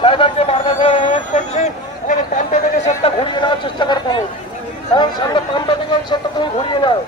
ড্রাইভারকে বারবার করে অনুরোধ করছি এখানে পাম্পে থেকে সেটটা ঘুরিয়ে নেওয়ার চেষ্টা করতে হবে। কারণ সামনে পাম্পে থেকে সেটটা তুমি ঘুরিয়ে নাও।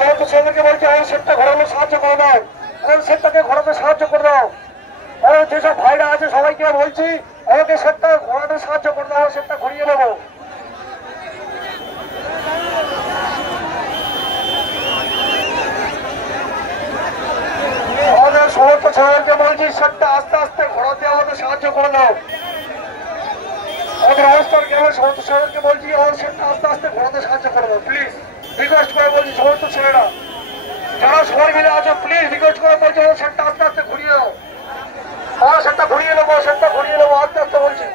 সমস্ত ছেলেদেরকে বলছি আমার সেটটা ঘোরানো সাহায্য করে দাও, এবং সেটটাকে ঘোরাতে সাহায্য করে দাও। এবং যেসব ভাইরা আছে সবাইকে বলছি আমাকে সেটটা ঘোরাতে সাহায্য করে দাও, সেটটা ঘুরিয়ে নেবো। আমাদের সমস্ত ছেলেদেরকে বলছি সেটটা আস্তে আস্তে ঘোরাতে আমাদের সাহায্য করে দাও। আমাদের অবস্থান গ্রামের সমস্ত ছেলেদেরকে বলছি আমার সেটটা আস্তে আস্তে ঘোরাতে সাহায্য করে দাও। প্লিজ রিকোয়েস্ট করে বলছি সমস্ত ছেলেরা যারা সবাই মিলে আছো প্লিজ রিকোয়েস্ট করে বলছি আমার সেটটা আস্তে আস্তে ঘুরিয়ে দাও। আমার সেটটা ঘুরিয়ে নেবো, সেটটা ঘুরিয়ে নেবো আস্তে আস্তে বলছি।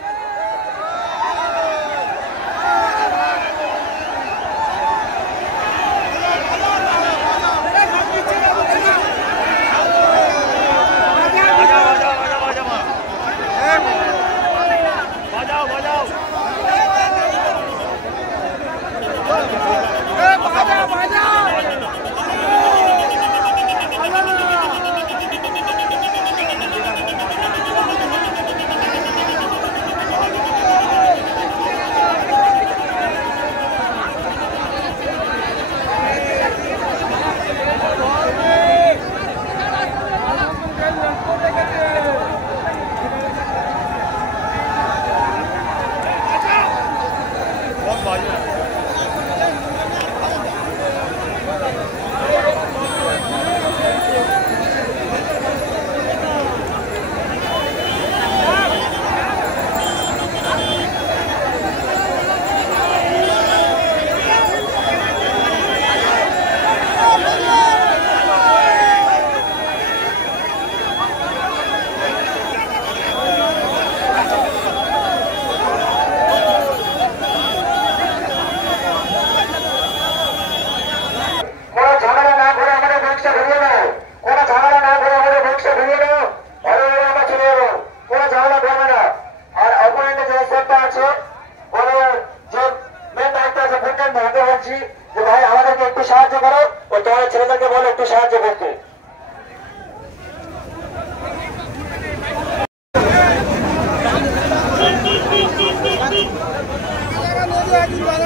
ভাই আমাদেরকে একটু সাহায্য করো, ও তোমার ছেলেদেরকে বলো একটু সাহায্য করতে। Hadi